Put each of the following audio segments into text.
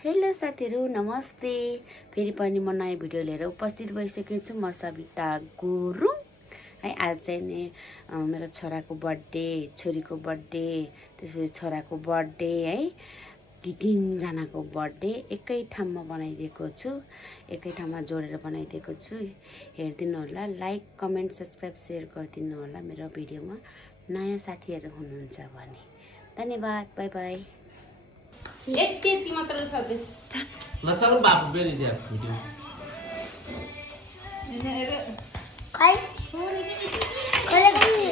Hello साथीहरु नमस्ते। फेरि पनि म नयाँ भिडियो लिएर उपस्थित भइसकेको छु। म सविता गुरुङ है। आज चाहिँ नि मेरो छोराको बर्थडे, छोरीको बर्थडे, त्यसपछि छोराको बर्थडे है, ती तीनजनाको बर्थडे एकै ठाउँमा बनाइदिएको छु। एकै ठाउँमा जोडेर बनाइदिएको छु। हेर्दिनु होला, लाइक कमेन्ट सब्स्क्राइब शेयर गरिदिनु होला मेरो भिडियोमा नयाँ साथीहरु हुनुहुन्छ भने। धन्यवाद, बाइ बाइ। यति मात्र छ त्यो ल चल बाबु बेनी दिया भिडियो खाइ खोले पनि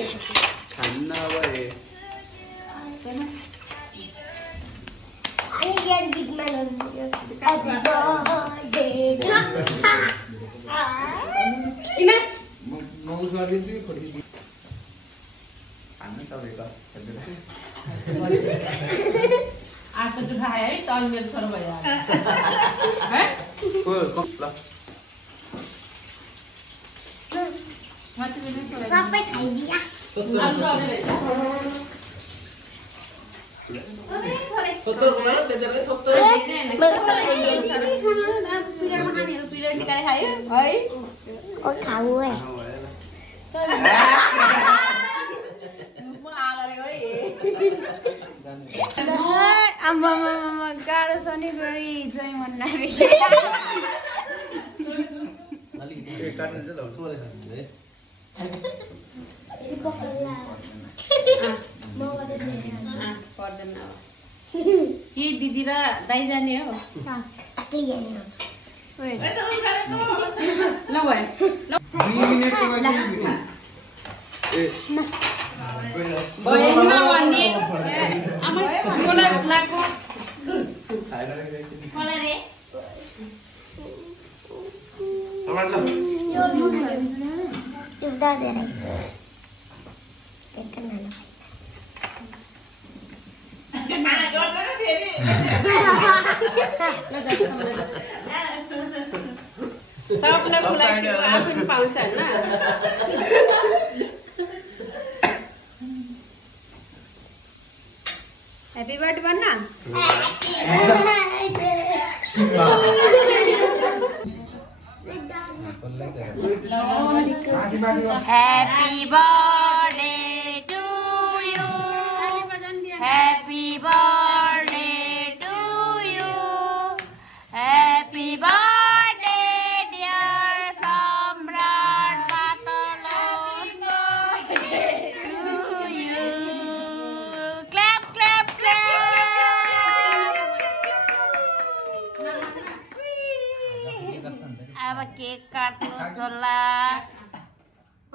खान्न भए अनि यार गीत मान्नु इमा मौज गरिदिन्छु कि खोटी खान्न तपाईको आज तो खाए है तल मेरो छोरो भयो है को ल माथि पनि सबै खाइदिया आलु हालेर थोत्तर बनायो त्यसले थोत्तर पिरियड निकाले खायो है ओ खाऊ है म आगरे है आम्मा गाह्रो छ नि फेरि जय मन नाबे अलिकति काट्नु चाहिँ ल थोरै खानु है पर्दैन कि दिदी र दाइ जाने हो ल भयो 2 मिनेटको लागि भएन भन्ने आमा मलाई लाग्यो मलाई रे टमाटर चुप्दा धेरै त्यही नाना पाउँछ होइन हैप्पी बर्थडे भन्ना happy birthday to you happy birthday to you happy birthday dear Samrat बातलो टु यू क्लैप क्लैप अब केक काट्नुहोस् होला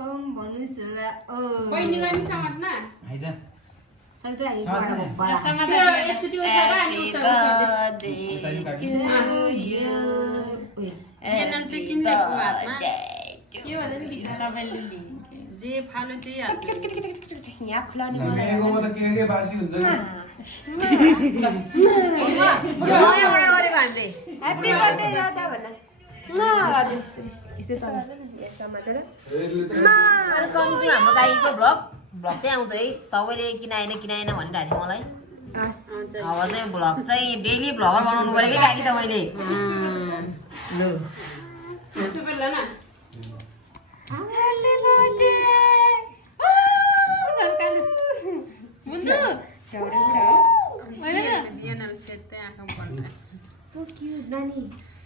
ओम भन्नुहोस् होला ओ बहिनीलाई नि समात्न आइज सबै समात्न एकचोटि उठ्छ र अनि उता के भन्दै नि सबैले लिन्छ जे फाल्यो त्यही हाल्छ यहाँ खुलाउने मेकोमा त के बासी हुन्छ नि हैप्पी बर्थडे राजा भन्न यस्तै हाम्रो गाईको भ्लग चाहिँ आउँछ है सबैले किनाएन भनिरहेको थियो मलाई अब चाहिँ भ्लग चाहिँ डेली भ्लगर बनाउनु पऱ्यो कि गाई त मैले लु सो क्यूट नानी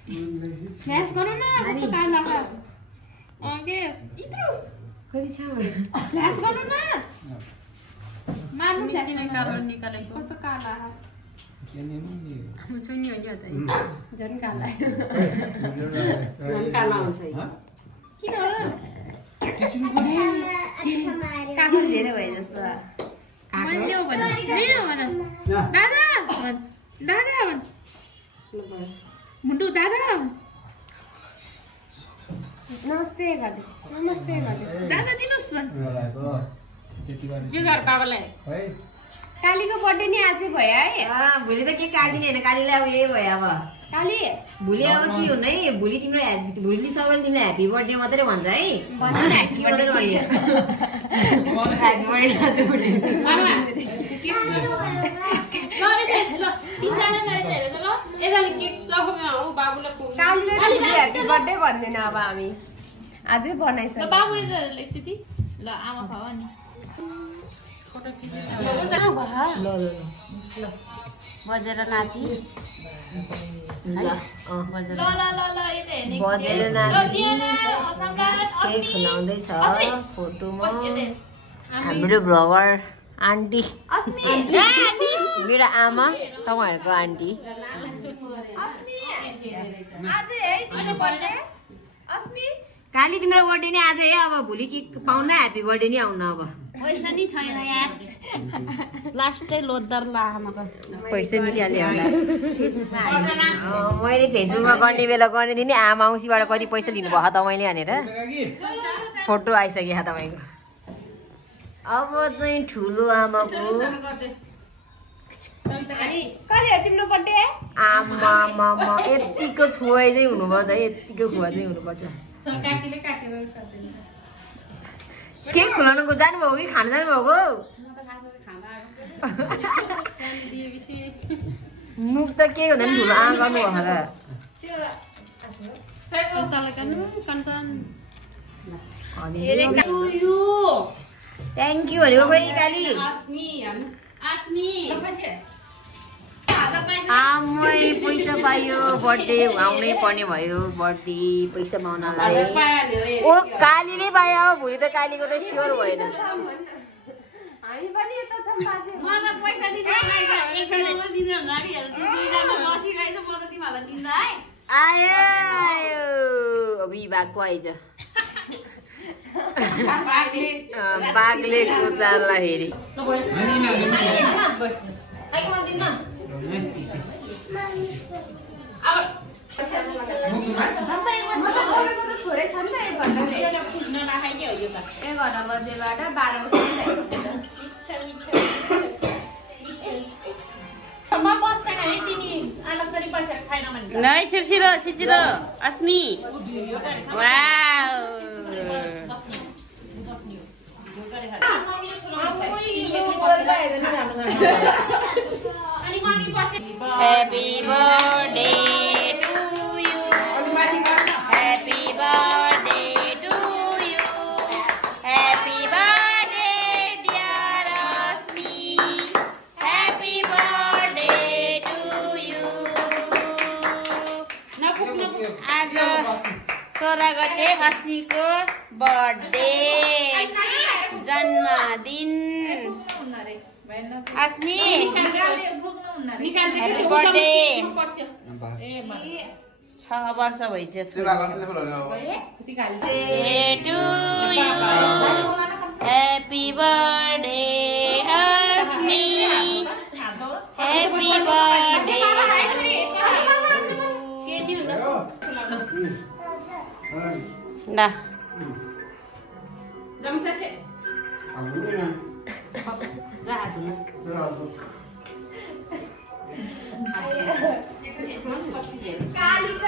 स्म्यास गर्नु न कस्तो काला छ ओके इत्रो कति छ स्म्यास गर्नु न मार्नु फ्ल्यास नै कार्बन निकालेको कस्तो काला हुन्छ नि हो नि त झन् काला झन् काला हुन्छ किन हो काकुल धेरै भयो जस्तो मैले हो भने दादा दादा मुन्टु दादा नमस्ते गर्दै दादा दिनुहोस् जे घर बाबालाई कालीको बर्थडे नि आजै भयो है भोलि त के काली होइन कालीलाई अब यही भयो अब काली भोलि अब के हुने भोलि तिम्रो भोलि सबैले तिमीलाई ह्याप्पी बर्थडे मात्रै भन्छ है ह्याप्पी मात्रै भन्यो ह्याप्पी बर्थडे मामा यसले केक लफामा हो बाबुलाई कालीले ह्याप्पी बर्थडे भन्दैन अब हामी आजै बनाइसक्यो बाबु यता लेख्छ ती ल आमा खाऊ नि फोटो खिच्नु ल बजेर नाति बजेर ल यता हेर्ने बजेर ल नाति दिएन सम्राट केक खुलाउँदैछ अस्मि फोटोमा हाम्रो ब्लगर आन्टी मेरो आमा तपाईँहरूको आन्टी काली तिम्रो बर्थडे नै आज है अब भोलि केक पाउन ह्याप्पी बर्थडे नै आउन अब पैसा नि छैन यार लास्टै लोदर ला आमाको पैसा निकाल्यो होला मैले फेसबुकमा गर्ने बेला गर्ने दिन आमा औँसीबाट कति पैसा लिनुभयो तपाईँले भनेर फोटो आइसक्यो तपाईँको अब चाहिँ ठुलो आमाको तिम्रो बर्थडे आमा यतिको छुवाई चाहिँ हुनुपर्छ है यतिको खुवा चाहिँ हुनुपर्छ केक खुलाउनुको जानुभयो कि खान जानुभएको मुख त के हुँदैन ठुलो आँ गर्नुभएको थ्याङ्क यू भनेको खोइ काली आमै पैसा पायो बर्थडे आउनै पर्ने भयो बर्थडे पैसा पाउनलाई ओ कालीले पायो भोलि त कालीको त स्योर भएन आयो अभिभागको आइज बाघले कुर्तालाई हेरी थोरै छ नि त 1 घन्टा 11 बजेबाट 12 बजे नै छिर्छिरो अस्मि wow Happy birthday to you. Happy birthday to you. Happy birthday dear Asmi. Happy birthday to you. आज 16 गते अस्मीको बर्थडे जन्मदिन अस्मी ह्याप्पी बर्थडे 6 वर्ष भइसक्यो ह्याप्पी बर्थडे अस्मी ह्याप्पी बर्थडे ल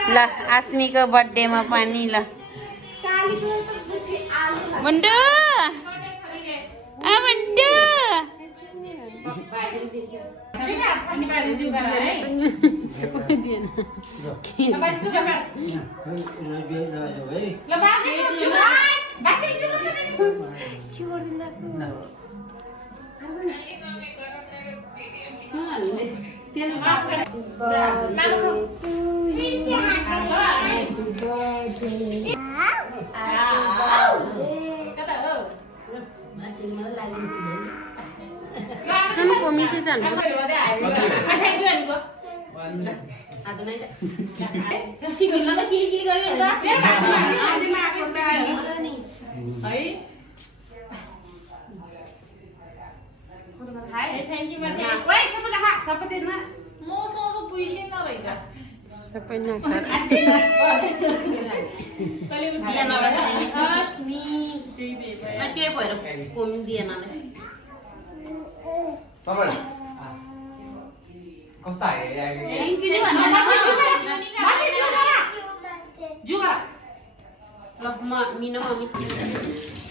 ल आस्मीको बर्थडेमा पनि ल बन्टु बन्टु सुन कमिसे जानु có phải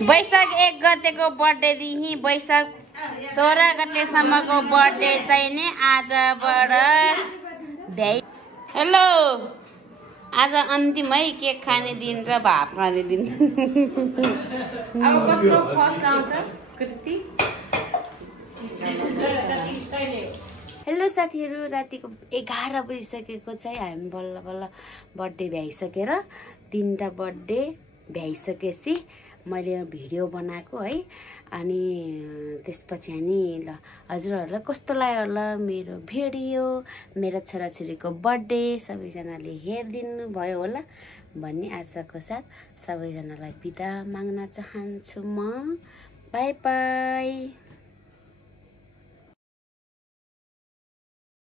वैशाख 1 गतेको बर्थडेदेखि वैशाख 16 गतेसम्मको बर्थडे चाहिँ नि आजबाट भ्याइ। हेलो, आज अन्तिम है केक खाने दिन र भात खाने दिन। अब कस्तो फर्स्ट आउँछ कृति? हेलो साथीहरू, रातिको 11 बजिसकेको चाहिँ हामी बल्ल बल्ल बर्थडे भ्याइसकेर 3टा बर्थडे भ्याइसकेपछि मैले भिडियो बनाएको है। अनि त्यसपछि अनि ल हजुरहरूलाई कस्तो लाग्यो होला मेरो भिडियो, मेरो छोराछोरीको बर्थडे सबैजनाले हेरिदिनु भयो होला भन्ने आशाको साथ सबैजनालाई बिदा माग्न चाहन्छु म। By by.